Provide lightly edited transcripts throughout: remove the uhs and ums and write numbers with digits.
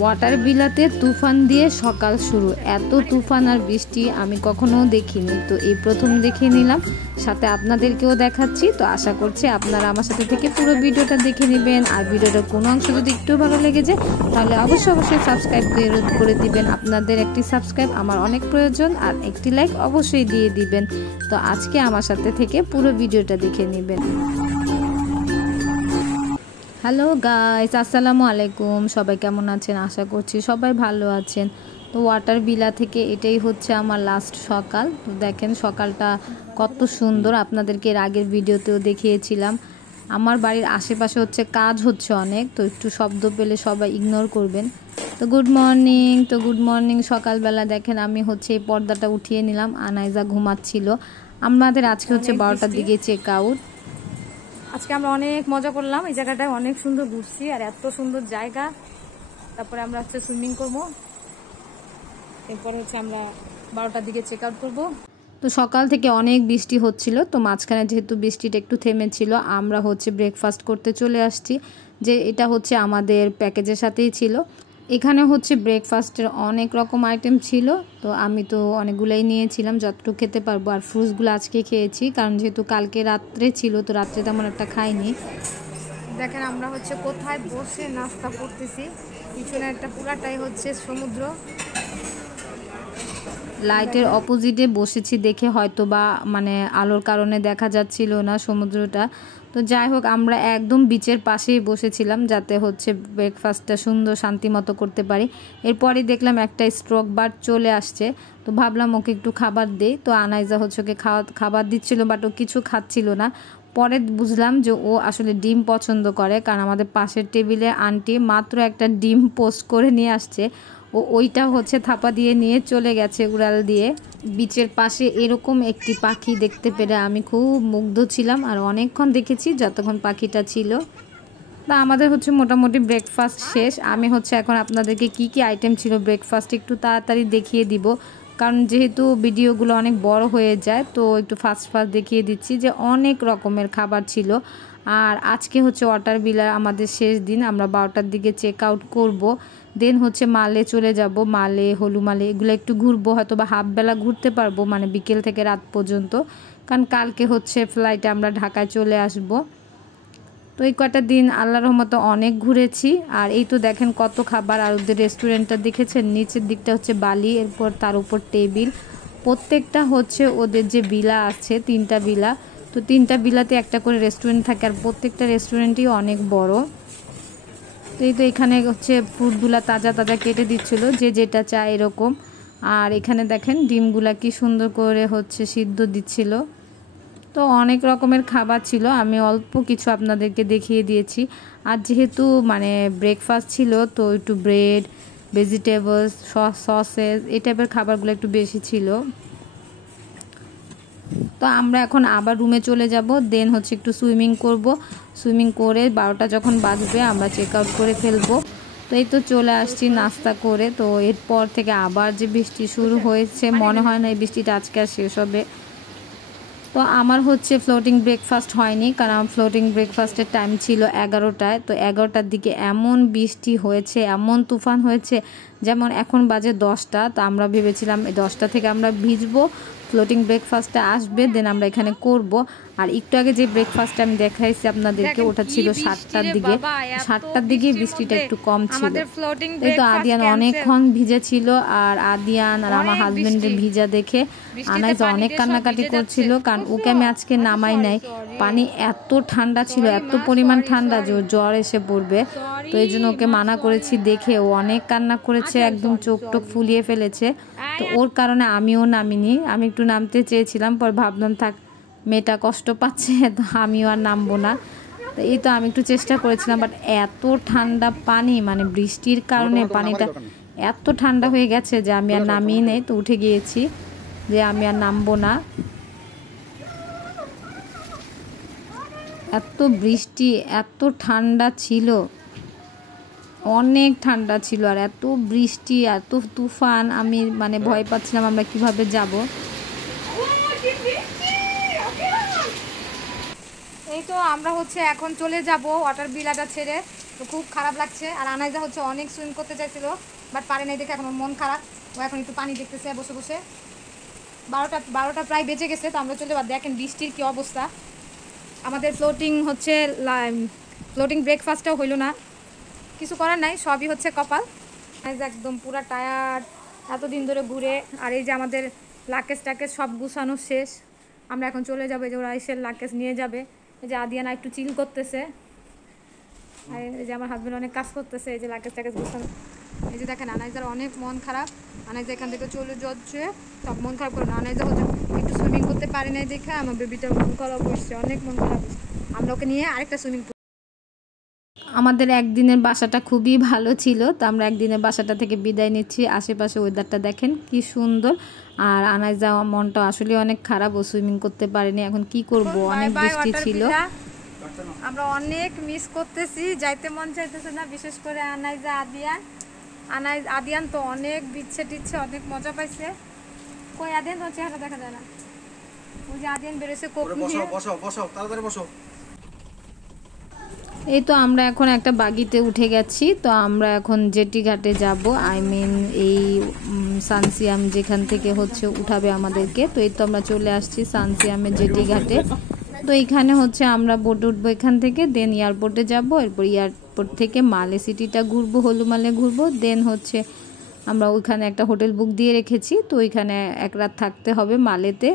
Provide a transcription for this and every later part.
Water বিলাতে তুফান দিয়ে সকাল শুরু। এত তুফান আর বৃষ্টি আমি কখনো দেখিনি, তো এই প্রথম দেখে নিলাম, সাথে আপনাদেরকেও দেখাচ্ছি। তো আশা করছি আপনারা আমার সাথে থেকে পুরো ভিডিওটা দেখে নেবেন। আর ভিডিওটার কোনো অংশ যদি একটু ভালো লেগে যায় তাহলে অবশ্যই সাবস্ক্রাইব করে দিবেন। আপনাদের একটি সাবস্ক্রাইব আমার অনেক প্রয়োজন, আর একটি লাইক অবশ্যই দিয়ে দিবেন। তো আজকে আমার সাথে থেকে পুরো ভিডিওটা দেখে নেবেন। হ্যালো গাইস, আসসালামু আলাইকুম। সবাই কেমন আছেন? আশা করছি সবাই ভালো আছেন। তো ওয়াটার ভিলা থেকে এটাই হচ্ছে আমার লাস্ট সকাল। তো দেখেন সকালটা কত সুন্দর, আপনাদেরকে এর আগের ভিডিওতেও দেখিয়েছিলাম। আমার বাড়ির আশেপাশে হচ্ছে কাজ হচ্ছে অনেক, তো একটু শব্দ পেলে সবাই ইগনোর করবেন। তো গুড মর্নিং সকালবেলা দেখেন আমি হচ্ছে এই পর্দাটা উঠিয়ে নিলাম। আনাইজা ঘুমাচ্ছিল। আমাদের আজকে হচ্ছে 12টার দিকে চেক আউট। আজকে আমরা অনেক মজা করলাম, এই জায়গাটায় অনেক সুন্দর ঘুরছি, আর এত সুন্দর জায়গা। তারপরে আমরা হচ্ছে সুইমিং করবো, এরপর হচ্ছে আমরা 12টার দিকে চেক আউট করবো। তো সকাল থেকে অনেক বৃষ্টি হচ্ছিল, তো মাঝখানে যেহেতু বৃষ্টিটা একটু থেমেছিল, আমরা হচ্ছে ব্রেকফাস্ট করতে চলে আসছি। যে এটা হচ্ছে আমাদের প্যাকেজের সাথেই ছিল। এখানে হচ্ছে ব্রেকফাস্টের অনেক রকম আইটেম ছিল, তো আমি তো অনেকগুলোই নিয়েছিলাম, যতটুকু খেতে পারবো। আর ফ্রুটসগুলো আজকে খেয়েছি, কারণ যেহেতু কালকে রাত্রে ছিল, তো রাত্রে তেমন একটা খাইনি। দেখেন আমরা হচ্ছে কোথায় বসে নাস্তা করতেছি। পিছনে একটা পুরাটাই হচ্ছে সমুদ্র। লাইটের অপোজিটে বসেছি দেখে হয়তো বা মানে আলোর কারণে দেখা যাচ্ছিল না সমুদ্রটা। তো যাই হোক, আমরা একদম বিচের পাশেই বসেছিলাম, যাতে হচ্ছে ব্রেকফাস্টটা সুন্দর শান্তি মতো করতে পারি। এরপরই দেখলাম একটা স্ট্রক বার্ড চলে আসছে, তো ভাবলাম ওকে একটু খাবার দেই। তো আনাইজা হচ্ছে ওকে খাবার দিচ্ছিল, বাট ও কিছু খাচ্ছিল না। পরে বুঝলাম যে ও আসলে ডিম পছন্দ করে, কারণ আমাদের পাশের টেবিলে আন্টি মাত্র একটা ডিম পোস্ট করে নিয়ে আসছে। ওইটা হচ্ছে থাপা দিয়ে নিয়ে চলে গেছে উড়াল দিয়ে। বিচের পাশে এরকম একটি পাখি দেখতে পেরে আমি খুব মুগ্ধ ছিলাম, আর অনেকক্ষণ দেখেছি যতক্ষণ পাখিটা ছিল। তা আমাদের হচ্ছে মোটামুটি ব্রেকফাস্ট শেষ। আমি হচ্ছে এখন আপনাদেরকে কি কি আইটেম ছিল ব্রেকফাস্ট একটু তাড়াতাড়ি দেখিয়ে দিব, কারণ যেহেতু ভিডিওগুলো অনেক বড় হয়ে যায়, তো একটু ফাস্ট দেখিয়ে দিচ্ছি যে অনেক রকমের খাবার ছিল। আর আজকে হচ্ছে ওয়াটার ভিলার আমাদের শেষ দিন, আমরা 12টার দিকে চেক আউট করবো। দেন হচ্ছে মালে চলে যাব, মালে হলুমালে এগুলো একটু ঘুরবো, হয়তো বা হাফ বেলা ঘুরতে পারবো, মানে বিকেল থেকে রাত পর্যন্ত, কারণ কালকে হচ্ছে ফ্লাইটে আমরা ঢাকায় চলে আসব। তো এই কয়টা দিন আল্লাহর রহমতে অনেক ঘুরেছি। আর এই তো দেখেন কত খাবার। আর ওদের রেস্টুরেন্টটা দেখেছেন, নিচের দিকটা হচ্ছে বালি, এরপর তার উপর টেবিল। প্রত্যেকটা হচ্ছে ওদের যে বিলা আছে 3টা বিলা, তো 3টা বিলাতে একটা করে রেস্টুরেন্ট থাকে, আর প্রত্যেকটা রেস্টুরেন্টই অনেক বড়। তো এই তো এখানে হচ্ছে ফ্রুটগুলা তাজা তাজা কেটে দিচ্ছিল, যে যেটা চায় এরকম। আর এখানে দেখেন ডিমগুলা কি সুন্দর করে হচ্ছে সিদ্ধ দিচ্ছিল। তো অনেক রকমের খাবার ছিল, আমি অল্প কিছু আপনাদেরকে দেখিয়ে দিয়েছি। আর যেহেতু মানে ব্রেকফাস্ট ছিল, তো একটু ব্রেড, ভেজিটেবলস, সসেস এই টাইপের খাবারগুলো একটু বেশি ছিল। তো আমরা এখন আবার রুমে চলে যাব, দেন হচ্ছে একটু সুইমিং করব। সুইমিং করে 12টা যখন বাজবে আমরা চেক আউট করে ফেলবো। তো এই তো চলে আসছি নাস্তা করে। তো এরপর থেকে আবার যে বৃষ্টি শুরু হয়েছে, মনে হয় না এই বৃষ্টিটা আজকে আর শেষ হবে। তো আমার হচ্ছে ফ্লোটিং ব্রেকফাস্ট হয়নি, কারণ ফ্লোটিং ব্রেকফাস্টের টাইম ছিল 11টায়। তো 11টার দিকে এমন বৃষ্টি হয়েছে, এমন তুফান হয়েছে, যেমন এখন বাজে 10টা। তো আমরা ভেবেছিলাম 10টা থেকে আমরা ভিজবো, ফ্লোটিং ব্রেকফাস্টটা আসবে, দেন আমরা এখানে করব। আর একটু আগে যে ব্রেকফাস্টটা আমি দেখাইছি আপনাদেরকে, ওটা ছিল 7টার দিকে। 7টার দিকে বৃষ্টিটা একটু কম ছিল। এই তো আদিয়ান অনেকক্ষণ ভিজে ছিল, আর আদিয়ান আর আমার হাজবেন্ডের ভিজা দেখে আনাইজা অনেক কান্নাকাটি করছিল, কারণ ওকে আমি আজকে নামাই নাই। পানি এত ঠান্ডা ছিল, এত পরিমাণ ঠান্ডা যে ওর জ্বর এসে পড়বে। তো এই জন্য ওকে মানা করেছি দেখে ও অনেক কান্না করেছে, একদম চোখ টোক ফুলিয়ে ফেলেছে। তো ওর কারণে আমিও নামিনি, আমি একটু নামতে চেয়েছিলাম, পর ভাবলাম থাক মেয়েটা কষ্ট পাচ্ছে, তো আমিও আর নামবো না। তো এই তো আমি একটু চেষ্টা করেছিলাম, বাট এত ঠান্ডা পানি, মানে বৃষ্টির কারণে পানিটা এত ঠান্ডা হয়ে গেছে যে আমি আর নামিয়ে নেই। তো উঠে গিয়েছি যে আমি আর নামবো না। এত বৃষ্টি, এত ঠান্ডা ছিল, অনেক ঠান্ডা ছিল, আর এত বৃষ্টি, এত তুফান, আমি মানে ভয় পাচ্ছিলাম আমরা কিভাবে যাব। এই তো আমরা হচ্ছে এখন চলে যাব ওয়াটার ভিলাটা ছেড়ে। তো খুব খারাপ লাগছে। আর আনাইজা হচ্ছে অনেক সুইম করতে চাইছিল, বাট পারে নাই দেখে এখন ওর মন খারাপ। ও এখন একটু পানি দেখতেছে বসে বসে। 12টা প্রায় বেজে গেছে, তো আমরা চলে দেখেন বৃষ্টির কী অবস্থা। আমাদের ফ্লোটিং ব্রেকফাস্টটাও হইলো না, কিছু করার নাই, সবই হচ্ছে কপাল। একদম পুরা টায়ার্ড, এতদিন ধরে ঘুরে। আর এই যে আমাদের লাকেজ টাকেজ সব গুছানো শেষ, আমরা এখন চলে যাবো। যে ওরা এসে লাকেজ নিয়ে যাবে। এই যে আদিয়ানা একটু চিল করতেছে, আর এই যে আমার হাজব্যান্ড অনেক কাজ করতেছে। এই যে লাকেজ টাকেজ গুছানো। এই যে দেখেন আনাইজার অনেক মন খারাপ। আনাইজা এখান থেকে চলে যাচ্ছে, সব মন খারাপ করে। আনাইজা হচ্ছে একটু সুইমিং করতে পারি নাই দেখে আমার বেবিটা মন খারাপ হচ্ছে, অনেক মন খারাপ। আমরা ওকে নিয়ে আরেকটা সুইমিং পুল। আমাদের একদিনের বাসাটা খুবই ভালো ছিল, তো আমরা একদিনের বাসাটা থেকে বিদায় নিচ্ছি। আশেপাশে ওয়েদারটা দেখেন কি সুন্দর। আর আনাইজা মনটা আসলে অনেক খারাপ, ও সুইমিং করতে পারেনি। এখন কি করব, অনেক বৃষ্টি ছিল। আমরা অনেক মিস করতেছি, যাইতে মন চাইতেছে না, বিশেষ করে আনাইজা আদিয়ান তো অনেক বিচ্ছে টিচ্ছে, অনেক মজা পাইছে। কই আদিয়ান তো চেহারা দেখা যায় না। ওই যে আদিয়ান বেরোছে কোক নিয়ে। বসো তাড়াতাড়ি বসো। এই তো আমরা এখন একটা বাগিতে উঠে গেছি। তো আমরা এখন জেটি ঘাটে যাব, এই সানসিয়াম যেখান থেকে হচ্ছে উঠাবে আমাদেরকে। তো এই তো আমরা চলে আসছি সানসিয়ামের জেটি ঘাটে। তো এখানে হচ্ছে আমরা বোটে উঠবো এখান থেকে, দেন এয়ারপোর্টে যাব। এরপর এয়ারপোর্ট থেকে মালে সিটিটা ঘুরবো, হলুমালে ঘুরবো। দেন হচ্ছে আমরা ওইখানে একটা হোটেল বুক দিয়ে রেখেছি, তো ওইখানে এক রাত থাকতে হবে মালেতে।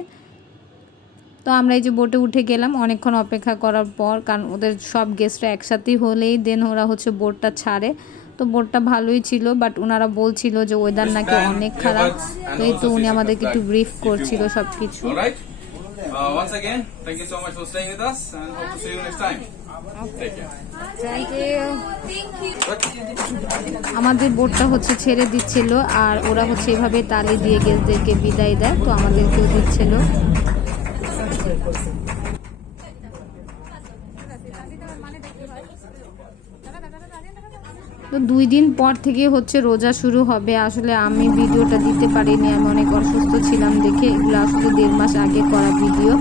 তো আমরা এই যে বোটে উঠে গেলাম অনেকক্ষণ অপেক্ষা করার পর, কারণ ওদের সব গেস্টরা একসাথেই হলেই দেন ওরা হচ্ছে বোটটা ছাড়ে। তো বোটটা ভালোই ছিল, বাট ওনারা বলছিল যে ওয়েদার নাকি অনেক খারাপ। তো এই তো উনি আমাদেরকে একটু ব্রিফ করছিল সব কিছু। Once again, thank you so much for staying with us and hope to see you next time. Take care. Thank you. আমাদের বোটটা হচ্ছে ছেড়ে দিচ্ছিল, আর ওরা হচ্ছে এভাবে তালি দিয়ে গেস্টদেরকে বিদায় দেয়। তো আমাদেরকেও দিচ্ছিল। তো 2 দিন পর থেকে হচ্ছে রোজা শুরু হবে। আসলে আমি ভিডিওটা দিতে পারিনি, আমি অনেক অসুস্থ ছিলাম দেখে। এগুলো আসলে 1.5 মাস আগে করা ভিডিও।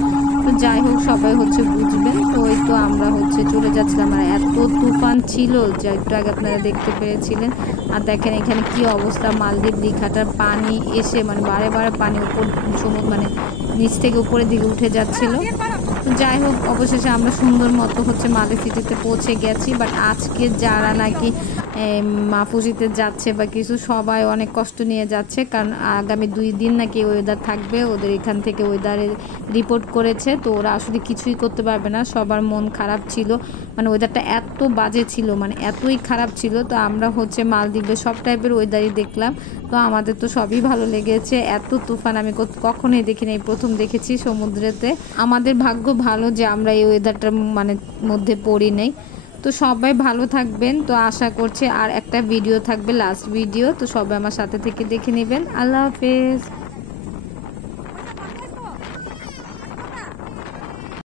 তো যাই হোক, সবাই হচ্ছে বুঝবেন। তো এই তো আমরা হচ্ছে চলে যাচ্ছিলাম, আর এত তুফান ছিল যে একটু আগে আপনারা দেখতে পেরেছিলেন। আর দেখেন এখানে কি অবস্থা, মালদ্বীপ দীঘাটার পানি এসে মানে বারে বারে পানি উপর সমুদ্র মানে নিচ থেকে উপরের দিকে উঠে যাচ্ছিল। তো যাই হোক, অবশেষে আমরা সুন্দর মতো হচ্ছে মালে সিটিতে পৌঁছে গেছি। বাট আজকে যারা নাকি মাহফুজিতে যাচ্ছে বা কিছু, সবাই অনেক কষ্ট নিয়ে যাচ্ছে, কারণ আগামী 2 দিন নাকি ওয়েদার থাকবে। ওদের এখান থেকে ওয়েদারে রিপোর্ট করেছে, তো ওরা আসলে কিছুই করতে পারবে না। সবার মন খারাপ ছিল, মানে ওয়েদারটা এত বাজে ছিল, মানে এতই খারাপ ছিল। তো আমরা হচ্ছে মালদ্বীপে সব টাইপের ওয়েদারই দেখলাম। তো আমাদের তো সবই ভালো লেগেছে। এত তুফান আমি কখনোই দেখিনি, এই প্রথম দেখেছি সমুদ্রেতে। আমাদের ভাগ্য ভালো যে আমরা এই ওয়েদারটার মানে মধ্যে পড়ি নাই। তো সবাই ভালো থাকবেন। তো আশা করছি আর একটা ভিডিও থাকবে, লাস্ট ভিডিও। তো সবাই আমার সাথে থেকে দেখে নেবেন। আল্লাহ হাফেজ।